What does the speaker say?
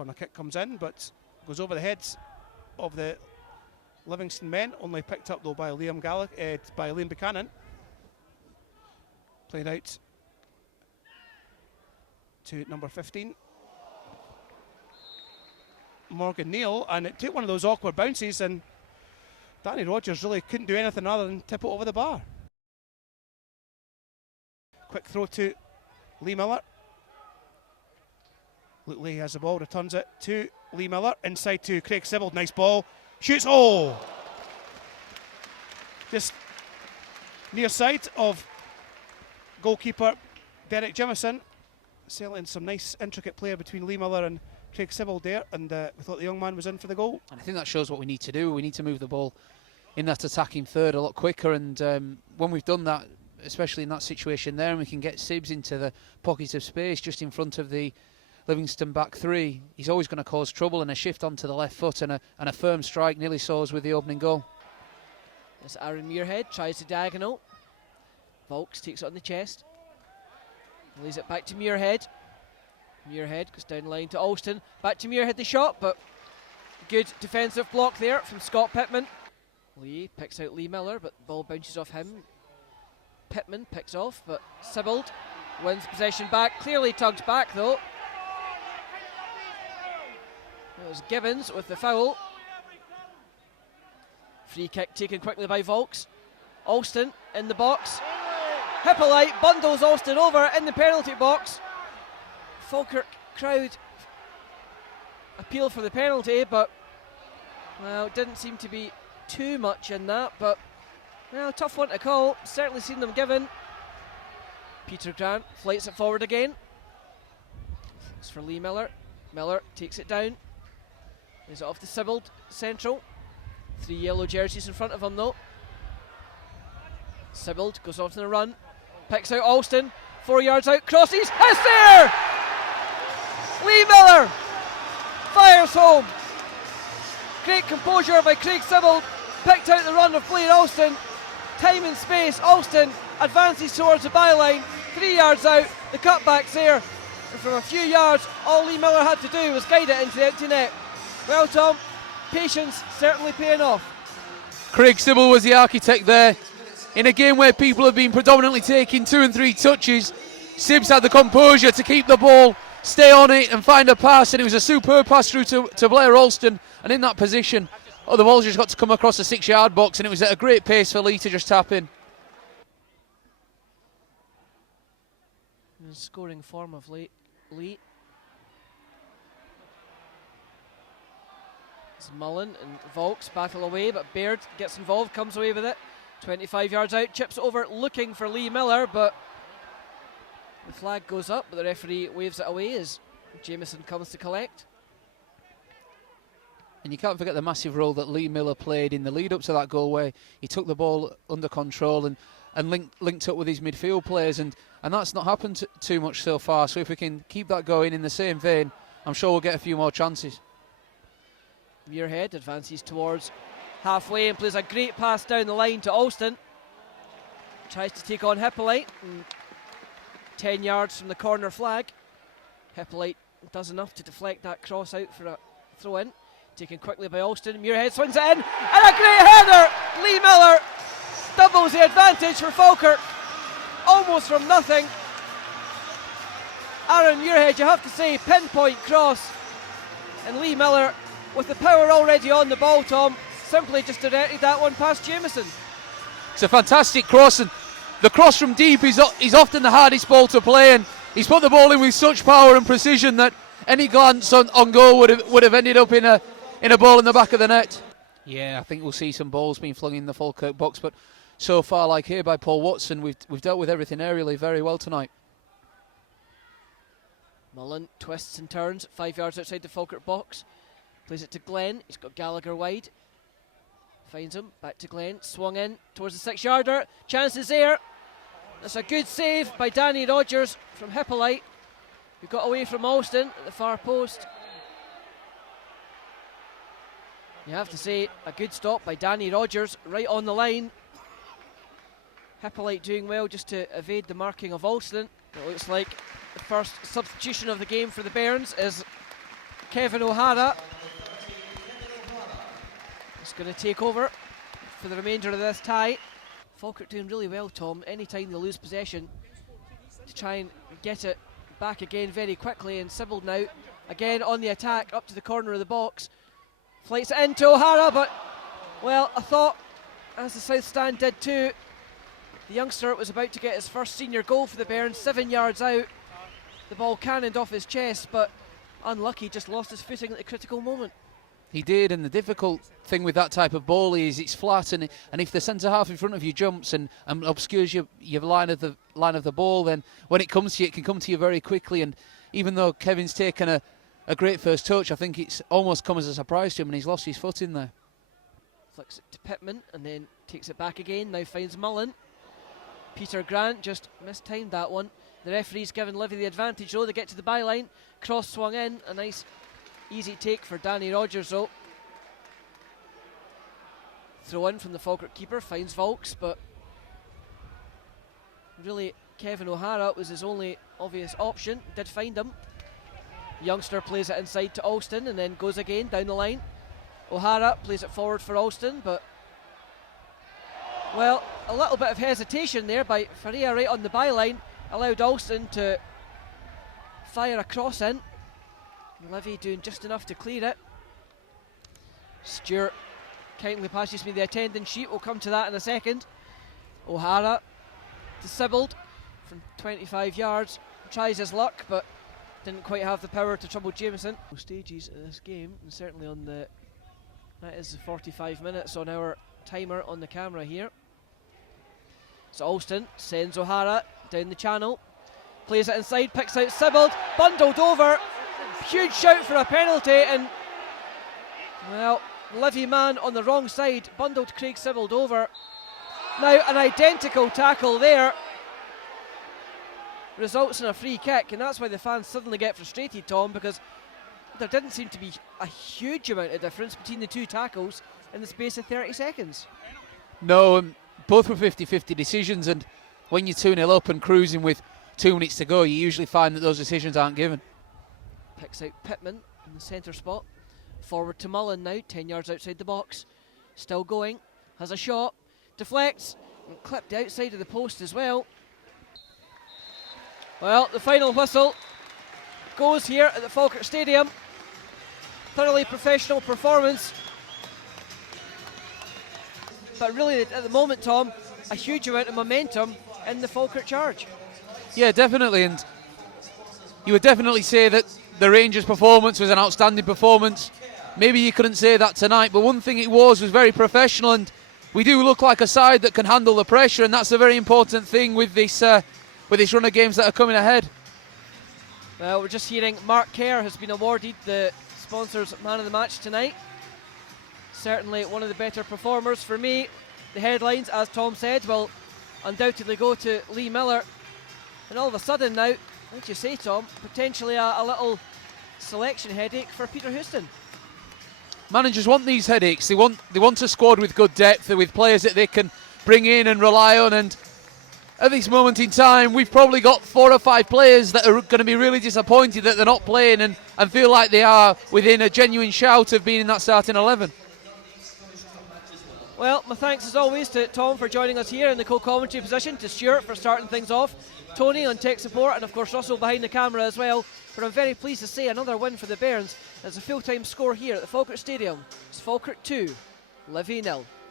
Corner kick comes in, but goes over the heads of the Livingston men, only picked up though by Liam Buchanan. Played out to number 15, Morgan Neal, and it took one of those awkward bounces, and Danny Rogers really couldn't do anything other than tip it over the bar. Quick throw to Lee Miller. Luke Leahy has the ball, returns it to Lee Miller, inside to Craig Sibbald, nice ball, shoots, oh! Just near side of goalkeeper Derek Jimison, selling some nice intricate play between Lee Miller and Craig Sibbald there, and we thought the young man was in for the goal. And I think that shows what we need to do. We need to move the ball in that attacking third a lot quicker, and when we've done that, especially in that situation there, and we can get Sibbs into the pocket of space just in front of the Livingston back three, he's always going to cause trouble, and a shift onto the left foot and a firm strike nearly saw us with the opening goal. As Aaron Muirhead tries to diagonal, Volks takes it on the chest, lays it back to Muirhead. Muirhead goes down the line to Alston, back to Muirhead the shot, but good defensive block there from Scott Pittman. Lee picks out Lee Miller, but the ball bounces off him. Pittman picks off, but Sibbald wins possession back, clearly tugged back though. It was Gibbons with the foul. Free kick taken quickly by Volks. Alston in the box. Hippolyte bundles Alston over in the penalty box. Falkirk crowd appeal for the penalty, but well, it didn't seem to be too much in that, but well, tough one to call. Certainly seen them given. Peter Grant flights it forward again. It's for Lee Miller. Miller takes it down. Is it off to Sibbald, central. 3 yellow jerseys in front of him though. Sibbald goes off on the run, picks out Alston, 4 yards out, crosses, it's there! Lee Miller fires home. Great composure by Craig Sibbald, picked out the run of Blair Alston. Time and space, Alston advances towards the byline, 3 yards out, the cutback's there, and from a few yards all Lee Miller had to do was guide it into the empty net. Well, Tom, patience certainly paying off. Craig Sibbald was the architect there. In a game where people have been predominantly taking 2 and 3 touches, Sibbs had the composure to keep the ball, stay on it and find a pass, and it was a superb pass through to Blair Alston, and in that position, the ball's just got to come across the 6-yard box, and it was at a great pace for Lee to just tap in. The scoring form of Lee. It's Mullen and Volks battle away, but Baird gets involved, comes away with it. 25 yards out, chips over looking for Lee Miller, but the flag goes up, but the referee waves it away as Jameson comes to collect. And you can't forget the massive role that Lee Miller played in the lead up to that goal, where he took the ball under control and linked up with his midfield players, and that's not happened too much so far. So if we can keep that going in the same vein, I'm sure we'll get a few more chances. Muirhead advances towards halfway and plays a great pass down the line to Alston. Tries to take on Hippolyte. 10 yards from the corner flag. Hippolyte does enough to deflect that cross out for a throw in. Taken quickly by Alston. Muirhead swings it in, and a great header! Lee Miller doubles the advantage for Falkirk. Almost from nothing. Aaron Muirhead, you have to say, pinpoint cross. And Lee Miller, with the power already on the ball, Tom, simply just directed that one past Jameson. It's a fantastic cross, and the cross from deep is often the hardest ball to play, and he's put the ball in with such power and precision that any glance on goal would have ended up in a ball in the back of the net. Yeah, I think we'll see some balls being flung in the Falkirk box, but so far, like here by Paul Watson, we've dealt with everything aerially very well tonight. Mullen twists and turns 5 yards outside the Falkirk box. Plays it to Glenn. He's got Gallagher wide. Finds him. Back to Glenn. Swung in towards the 6-yarder. Chances there. That's a good save by Danny Rogers from Hippolyte, who got away from Alston at the far post. You have to say, a good stop by Danny Rogers right on the line. Hippolyte doing well just to evade the marking of Alston. It looks like the first substitution of the game for the Bairns is Kevin O'Hara is going to take over for the remainder of this tie. Falkirk doing really well, Tom. Anytime they lose possession, to try and get it back again very quickly. And Sybil now again on the attack up to the corner of the box. Flights it into O'Hara, but well, I thought, as the South Stand did too, the youngster was about to get his first senior goal for the Bairns, 7 yards out. The ball cannoned off his chest, but unlucky, just lost his footing at the critical moment. He did, and the difficult thing with that type of ball is it's flat, and if the centre half in front of you jumps and obscures your line of the ball, then when it comes to you, it can come to you very quickly. And even though Kevin's taken a great first touch, I think it's almost come as a surprise to him, and he's lost his foot in there. Flicks it to Pittman and then takes it back again. Now finds Mullen. Peter Grant just mistimed that one. The referee's given Livy the advantage though. They get to the byline. Cross swung in. A nice easy take for Danny Rogers though. Throw in from the Falkirk keeper. Finds Volks, but really Kevin O'Hara was his only obvious option. Did find him. Youngster plays it inside to Alston and then goes again down the line. O'Hara plays it forward for Alston, but well, a little bit of hesitation there by Faria right on the byline, allowed Alston to fire a cross in. Livy doing just enough to clear it. Stewart kindly passes me the attendance sheet, we'll come to that in a second. O'Hara to Sibbald from 25 yards, tries his luck but didn't quite have the power to trouble Jameson. Stages of this game, and certainly on the, that is 45 minutes on our timer on the camera here. So Alston sends O'Hara down the channel, plays it inside, picks out Sibbald, bundled over, huge shout for a penalty, and well, Livy man on the wrong side bundled Craig Sibbald over. Now an identical tackle there results in a free kick, and that's why the fans suddenly get frustrated, Tom, because there didn't seem to be a huge amount of difference between the two tackles in the space of 30 seconds. No, both were 50-50 decisions, and when you're 2-0 up and cruising with 2 minutes to go, you usually find that those decisions aren't given. Picks out Pittman in the centre spot. Forward to Mullen now, 10 yards outside the box. Still going, has a shot, deflects, and clipped outside of the post as well. Well, the final whistle goes here at the Falkirk Stadium. Thoroughly professional performance. But really, at the moment, Tom, a huge amount of momentum in the Falkirk charge. Yeah, definitely, and you would definitely say that the Rangers' performance was an outstanding performance. Maybe you couldn't say that tonight, but one thing it was very professional, and we do look like a side that can handle the pressure, and that's a very important thing with this run of games that are coming ahead. Well, we're just hearing Mark Kerr has been awarded the sponsors' man of the match tonight. Certainly one of the better performers for me. The headlines, as Tom said, will undoubtedly go to Lee Miller. And all of a sudden now, what you say, Tom, potentially a little selection headache for Peter Houston. Managers want these headaches. They want a squad with good depth, with players that they can bring in and rely on. And at this moment in time, we've probably got 4 or 5 players that are going to be really disappointed that they're not playing and feel like they are within a genuine shout of being in that starting 11. Well, my thanks as always to Tom for joining us here in the co-commentary position, to Stuart for starting things off, Tony on tech support, and of course Russell behind the camera as well. But I'm very pleased to say another win for the Bairns. There's a full-time score here at the Falkirk Stadium. It's Falkirk 2, Livy 0.